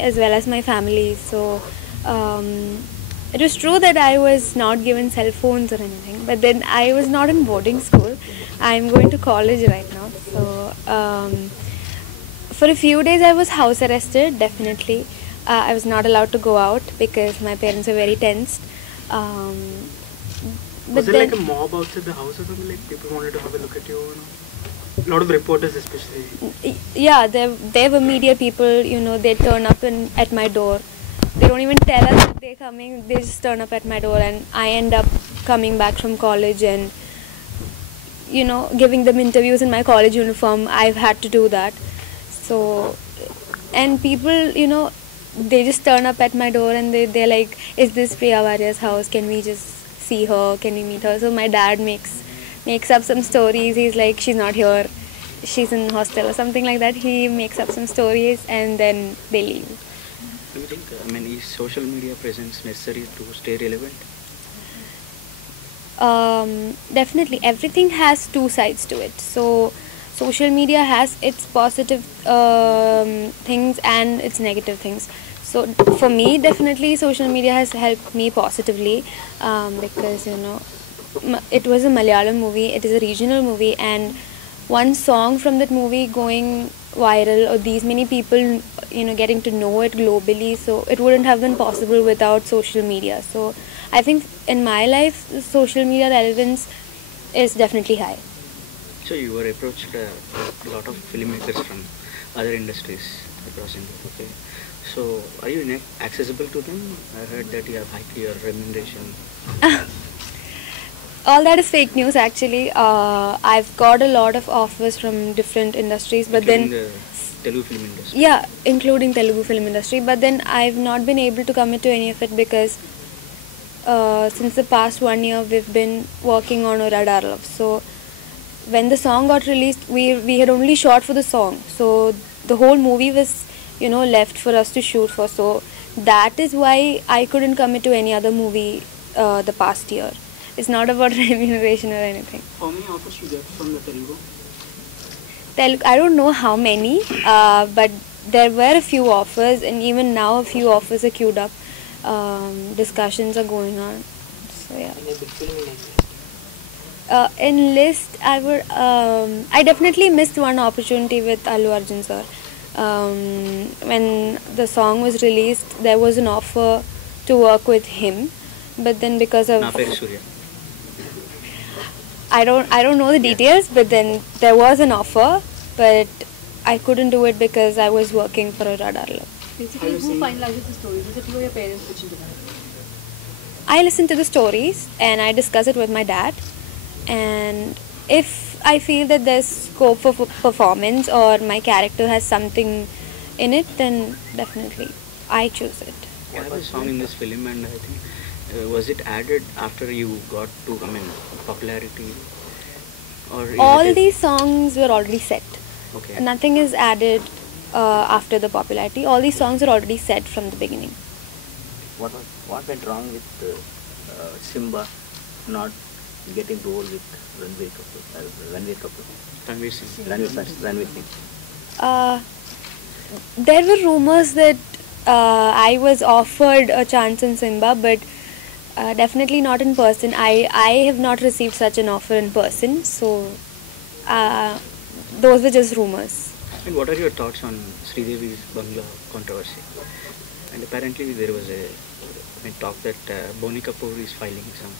as well as my family. So it was true that I was not given cell phones or anything, but then I was not in boarding school. I'm going to college right now. So for a few days I was house arrested, definitely. I was not allowed to go out because my parents were very tensed. Was there like a mob outside the house or something? Like people wanted to have a look at you? A lot of reporters especially. Yeah, there were media people, they turn up at my door. They don't even tell us that they're coming, they just turn up at my door, and I end up coming back from college and, giving them interviews in my college uniform. I've had to do that. So, and people, they just turn up at my door and they're like, is this Priya Varrier's house? Can we just see her? Can we meet her? So my dad makes up some stories. He's like, she's not here, she's in hostel or something like that. He makes up some stories and then they leave. Do you think, is social media presence necessary to stay relevant? Definitely. Everything has two sides to it. So social media has its positive things and its negative things. So for me, definitely social media has helped me positively because it was a Malayalam movie, it is a regional movie, and one song from that movie going viral, or these many people getting to know it globally, so it wouldn't have been possible without social media. So I think in my life, social media relevance is definitely high. So you were approached a lot of filmmakers from other industries across India, okay? So are you accessible to them? I heard that you have hiked your remuneration. All that is fake news actually. I've got a lot of offers from different industries, but including then the Telugu film industry. Yeah, including Telugu film industry, but then I've not been able to commit to any of it because since the past 1 year we've been working on Radar Love. So when the song got released, we had only shot for the song, so the whole movie was left for us to shoot for. So that is why I couldn't commit to any other movie the past year. It's not about remuneration or anything. How many offers you get from the Telugu? I don't know how many, but there were a few offers, and even now a few offers are queued up. Discussions are going on. So yeah. In list, I definitely missed one opportunity with Allu Arjun sir. When the song was released, there was an offer to work with him, but then because of I don't know the details, but then there was an offer, but I couldn't do it because I was working for a Radar Lab. Basically, who finalizes the story? Was it you or your parents pitching to them? I listen to the stories and I discuss it with my dad, and if I feel that there's scope for performance or my character has something in it, then definitely I choose it. What was the song in this film, and I think was it added after you got to popularity? Or all these songs were already set. Okay. Nothing is added after the popularity. All these songs are already set from the beginning. What went wrong with Simba not getting role with Ranveer Singh? There were rumors that I was offered a chance in Simba, but definitely not in person. I have not received such an offer in person, so those were just rumors. And what are your thoughts on Sridevi's Bangla controversy? And apparently there was a talk that Boni Kapoor is filing some.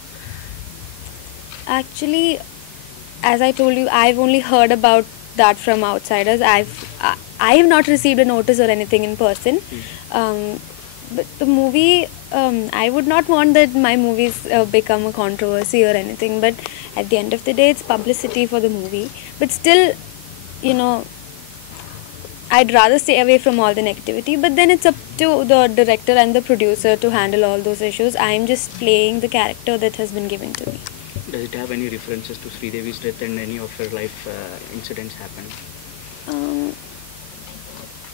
Actually, as I told you, I've only heard about that from outsiders. I have not received a notice or anything in person. But the movie, I would not want that my movies become a controversy or anything. But at the end of the day, it's publicity for the movie. But still, I'd rather stay away from all the negativity. But then it's up to the director and the producer to handle all those issues. I'm just playing the character that has been given to me. Does it have any references to Sridevi's death and any of her life incidents happened?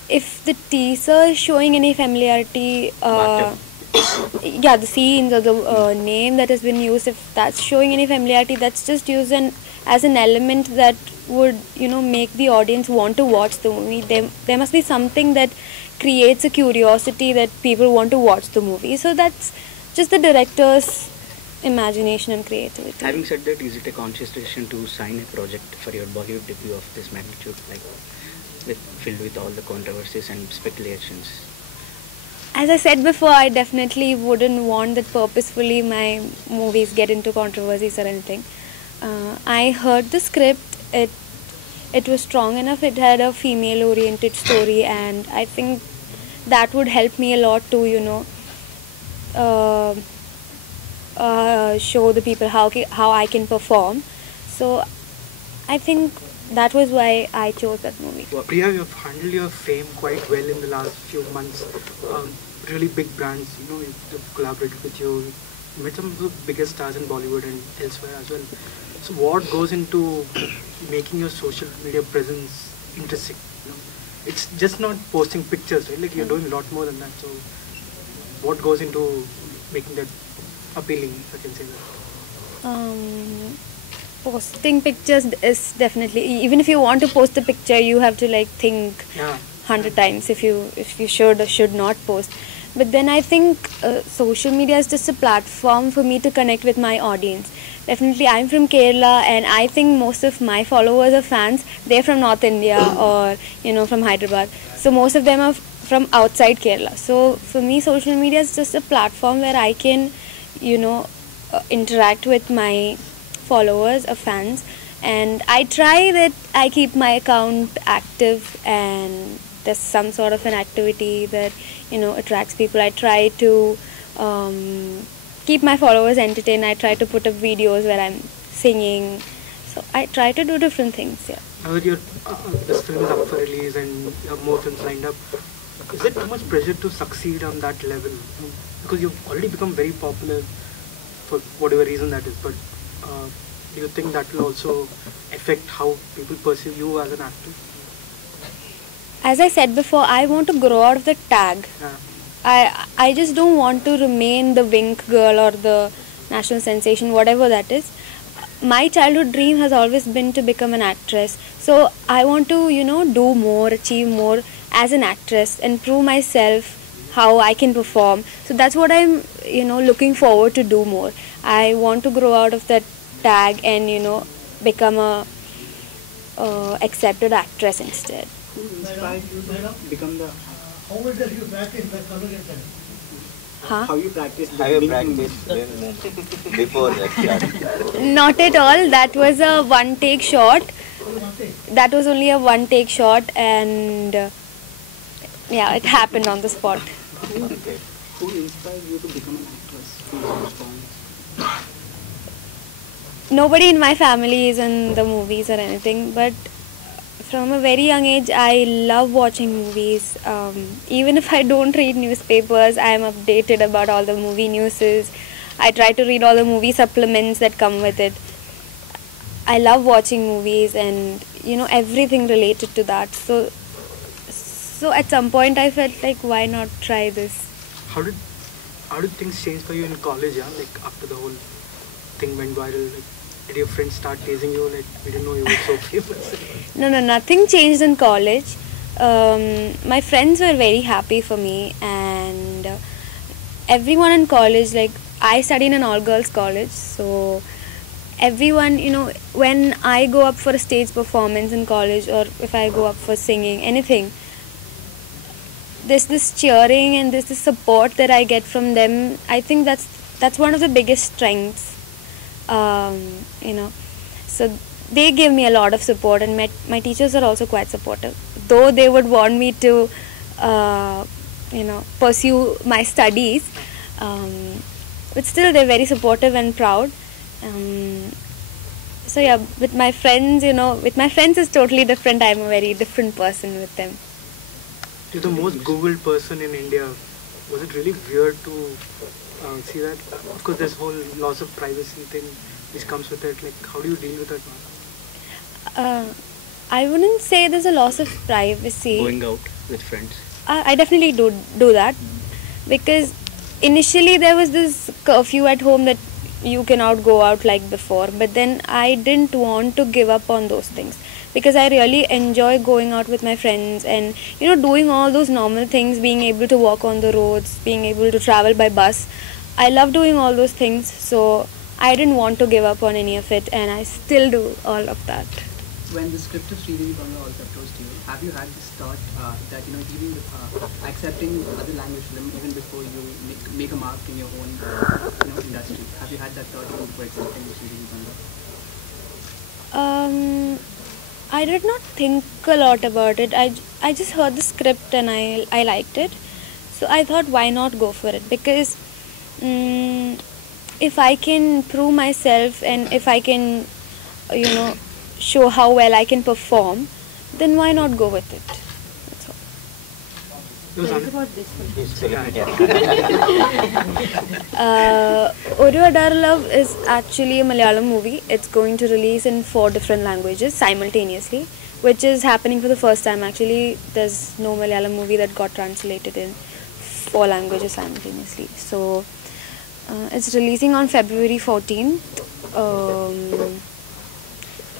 If the teaser is showing any familiarity, yeah, the scenes or the name that has been used, if that's showing any familiarity, that's just used as an element that would make the audience want to watch the movie. There must be something that creates a curiosity that people want to watch the movie. So that's just the director's imagination and creativity. Having said that, is it a conscious decision to sign a project for your Bollywood debut of this magnitude, like filled with all the controversies and speculations? As I said before, I definitely wouldn't want that purposefully my movies get into controversies or anything. I heard the script. It was strong enough. It had a female-oriented story, and I think that would help me a lot to, show the people how I can perform. So I think that was why I chose that movie. Well, Priya, you've handled your fame quite well in the last few months. Really big brands, have collaborated with you. You met some of the biggest stars in Bollywood and elsewhere as well. So what goes into making your social media presence interesting? It's just not posting pictures, right? Like you're doing a lot more than that. So what goes into making that appealing, if I can say that? Posting pictures is definitely, even if you want to post a picture, you have to think 100 times if you should or should not post. But then I think social media is just a platform for me to connect with my audience. Definitely, I'm from Kerala, and I think most of my followers or fans, they're from North India or from Hyderabad. So most of them are from outside Kerala. So for me, social media is just a platform where I can interact with my followers or fans, and I try that I keep my account active, and there's some sort of an activity that attracts people. I try to keep my followers entertained. I try to put up videos where I'm singing, so I try to do different things. Now that this film is up for release and you have more films lined up, is it too much pressure to succeed on that level? Because you've already become very popular for whatever reason that is, but do you think that will also affect how people perceive you as an actor? As I said before, I want to grow out of the tag. I just don't want to remain the Wink girl or the national sensation, whatever that is. My childhood dream has always been to become an actress. So I want to, do more, achieve more as an actress and prove myself how I can perform. So that's what I'm, looking forward to do more. I want to grow out of that tag and, become a accepted actress instead. Who inspired you to become the... How much does you practice the communication? How you practice the... Have you practiced before that shot? Not at all. That was a one-take shot. That was only a one-take shot, and it happened on the spot. Okay. Who inspired you to become an actress? Who's your strong? Nobody in my family is in the movies or anything, but from a very young age, I love watching movies. Even if I don't read newspapers, I am updated about all the movie newses. I try to read all the movie supplements that come with it. I love watching movies and, everything related to that. So at some point, I felt like, why not try this? How did things change for you in college, after the whole thing went viral? Did your friends start teasing you, we didn't know you were so famous? No, nothing changed in college. My friends were very happy for me, and everyone in college, I studied in an all-girls college, so everyone, when I go up for a stage performance in college, or if I go up for singing, anything, there's this cheering and there's this support that I get from them. I think that's one of the biggest strengths. So they give me a lot of support, and my teachers are also quite supportive, though they would want me to pursue my studies, but still they're very supportive and proud. So with my friends it's totally different. I'm a very different person with them. You're the most Googled person in India. Was it really weird to see that? Of course, this whole loss of privacy thing which comes with it. How do you deal with that now? I wouldn't say there's a loss of privacy. Going out with friends? I definitely do that, because initially there was this curfew at home that you cannot go out like before, but then I didn't want to give up on those things, because I really enjoy going out with my friends and doing all those normal things, being able to walk on the roads, being able to travel by bus. I love doing all those things, so I didn't want to give up on any of it, and I still do all of that. When the script of Sridevi Banga also approached you, have you had this thought that even accepting other language film even before you make a mark in your own industry? Have you had that thought even before accepting Sridevi Banga? I did not think a lot about it. I just heard the script and I liked it, so I thought, why not go for it? Because if I can prove myself and if I can show how well I can perform, then why not go with it? That's all. Tell us about this film. Oru Adara Love is actually a Malayalam movie. It's going to release in 4 different languages simultaneously, which is happening for the first time. Actually, there's no Malayalam movie that got translated in 4 languages simultaneously. So it's releasing on February 14th.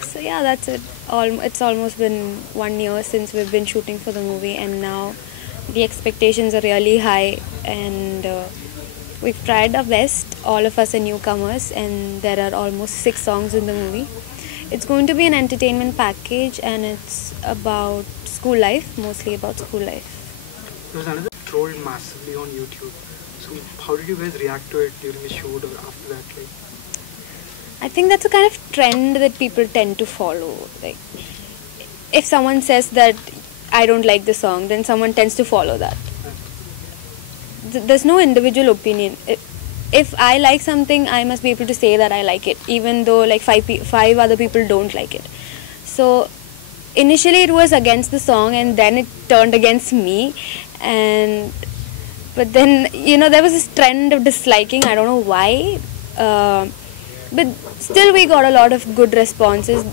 So yeah, that's it. It's almost been 1 year since we've been shooting for the movie, and now the expectations are really high, and we've tried our best. All of us are newcomers, and there are almost 6 songs in the movie. It's going to be an entertainment package, and it's about school life, mostly about school life. There was another trolled massively on YouTube. So how did you guys react to it during the shoot or after that? I think that's a kind of trend that people tend to follow. Like, if someone says that I don't like the song, then someone tends to follow that. There's no individual opinion. If I like something, I must be able to say that I like it, even though like five other people don't like it. So initially it was against the song, and then it turned against me. But then there was this trend of disliking. I don't know why. But still we got a lot of good responses.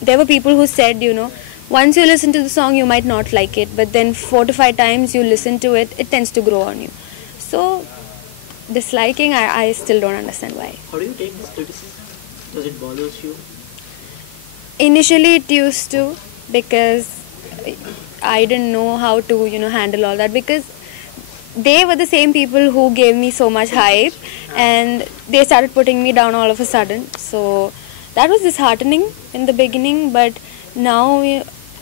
There were people who said, once you listen to the song, you might not like it, but then 4 to 5 times you listen to it, it tends to grow on you. So disliking, I still don't understand why. How do you take this criticism? Does it bother you? Initially it used to, because I didn't know how to handle all that, because they were the same people who gave me so much hype, and they started putting me down all of a sudden. So that was disheartening in the beginning, but now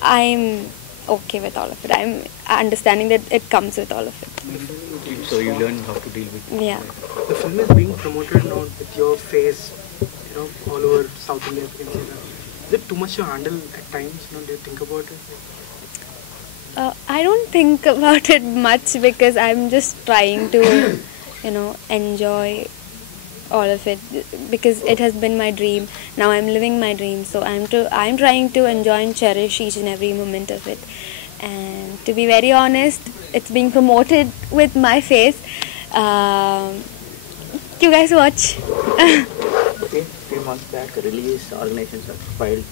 I'm okay with all of it. I'm understanding that it comes with all of it. So you learn how to deal with it. Yeah. The film is being promoted now with your face, all over South India, if you can say that. Is it too much to handle at times? Do you think about it? I don't think about it much, because I'm just trying to, enjoy all of it, because it has been my dream. Now I'm living my dream, so I'm trying to enjoy and cherish each and every moment of it. And to be very honest, it's being promoted with my face. You guys watch. Okay, a few months back, religious organizations have filed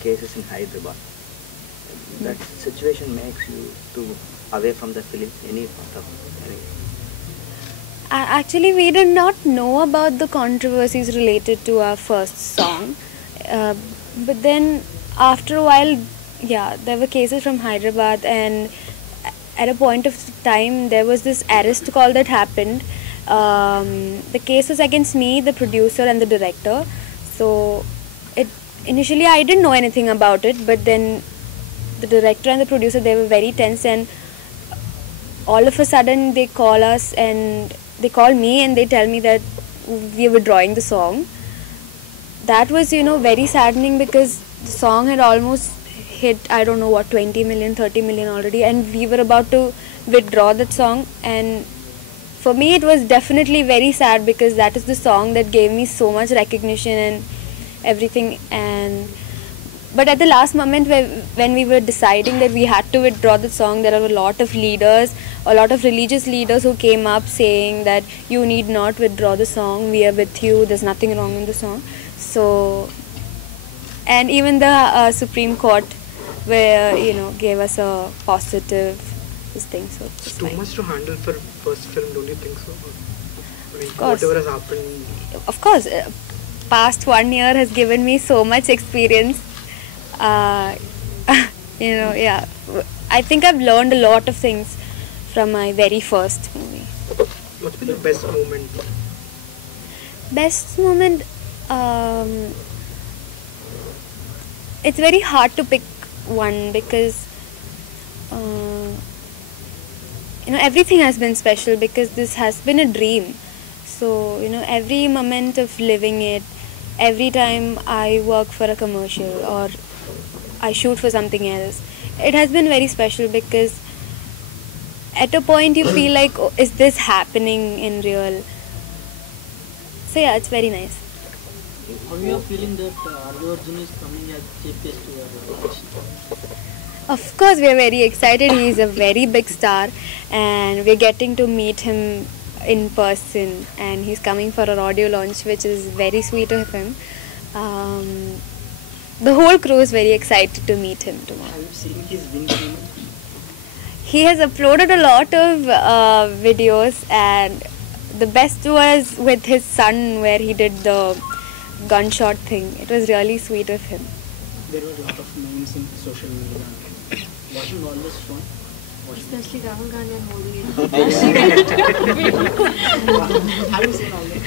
cases in Hyderabad. That situation makes you to away from the film, any part of any. Actually, we did not know about the controversies related to our first song, but then after a while, yeah, there were cases from Hyderabad, and at a point of time there was this arrest call that happened. The case was against me, the producer and the director. So initially I didn't know anything about it, but then the director and the producer, they were very tense, and all of a sudden they call us, and they call me and they tell me that we are withdrawing the song. That was very saddening, because the song had almost hit, I don't know what, 20 million, 30 million already, and we were about to withdraw that song. And for me it was definitely very sad, because that is the song that gave me so much recognition and everything. But at the last moment, when we were deciding that we had to withdraw the song, there were a lot of leaders, a lot of religious leaders who came up saying that you need not withdraw the song, we are with you, there's nothing wrong in the song. So, and even the Supreme Court, where gave us a positive thing. So it's too much to handle for first film, don't you think so? I mean, of course. Whatever has happened. Of course, past 1 year has given me so much experience. Uh, yeah. I think I've learned a lot of things from my very first movie. What's been the best moment? Best moment, it's very hard to pick one because everything has been special because this has been a dream. So every moment of living it, every time I work for a commercial or I shoot for something else, it has been very special because at a point you feel like, oh, is this happening in real? So yeah, it's very nice. How are you feeling that Allu Arjun is coming as chief guest to your launch? Of course, we are very excited. He is a very big star, and we're getting to meet him in person. And he's coming for our audio launch, which is very sweet of him. The whole crew is very excited to meet him tomorrow. Have you seen his wing? He has uploaded a lot of videos, and the best was with his son, where he did the gunshot thing. It was really sweet of him. There were a lot of memes in social media. Watching all this fun. Especially Rahul Gandhi and Modi. Have you seen all that?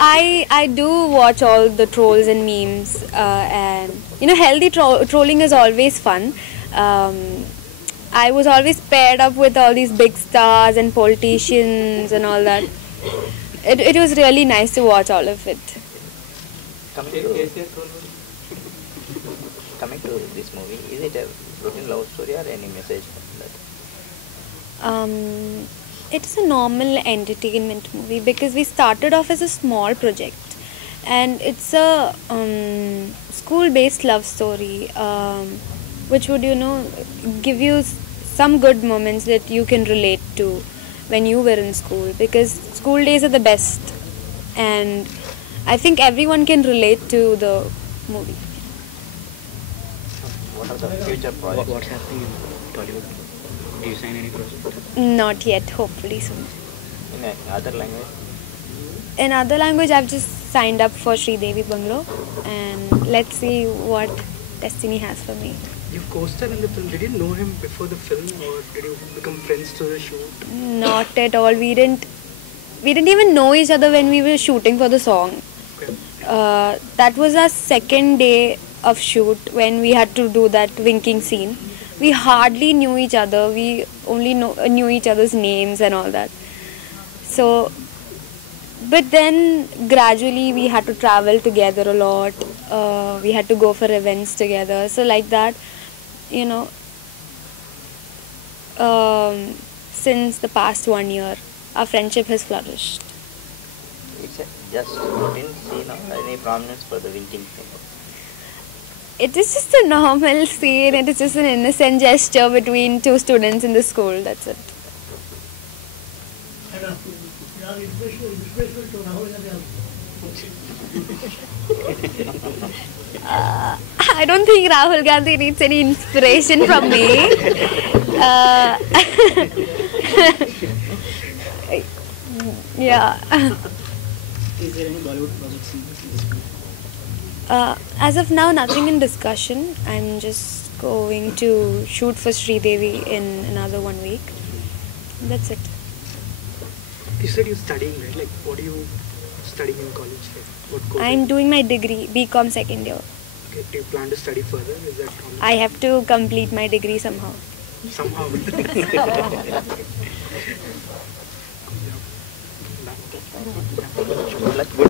I do watch all the trolls and memes, and healthy trolling is always fun. I was always paired up with all these big stars and politicians and all that. It was really nice to watch all of it. Coming to this movie, is it a routine love story or any message from that? It's a normal entertainment movie because we started off as a small project, and it's a school-based love story, which would give you some good moments that you can relate to when you were in school, because school days are the best, and I think everyone can relate to the movie. What are the future projects? What's happening in Tollywood? Do you sign any project? Not yet, hopefully soon. In other language? In other language, I've just signed up for Sridevi Bungalow, and let's see what destiny has for me. You co-starred in the film. Did you know him before the film, or did you become friends through the shoot? Not at all. We didn't even know each other when we were shooting for the song. Okay. That was our second day of shoot when we had to do that winking scene. We hardly knew each other. We only knew each other's names and all that. So, but then gradually we had to travel together a lot. We had to go for events together. So like that, since the past 1 year, our friendship has flourished. It's just routine scene or any prominence for the winking thing? It is just a normal scene. It is just an innocent gesture between two students in the school. That's it. And you are inspirational to Rahul Gandhi also. I don't think Rahul Gandhi needs any inspiration from me. Yeah. Is there any Bollywood projects in this movie? As of now, nothing in discussion. I'm just going to shoot for Sridevi in another 1 week. That's it. You said you're studying, right? Like, what are you studying in college? Like, what course? I'm doing my degree, BCom second year. Okay, do you plan to study further? Is that on I have to complete my degree somehow. somehow? Good luck.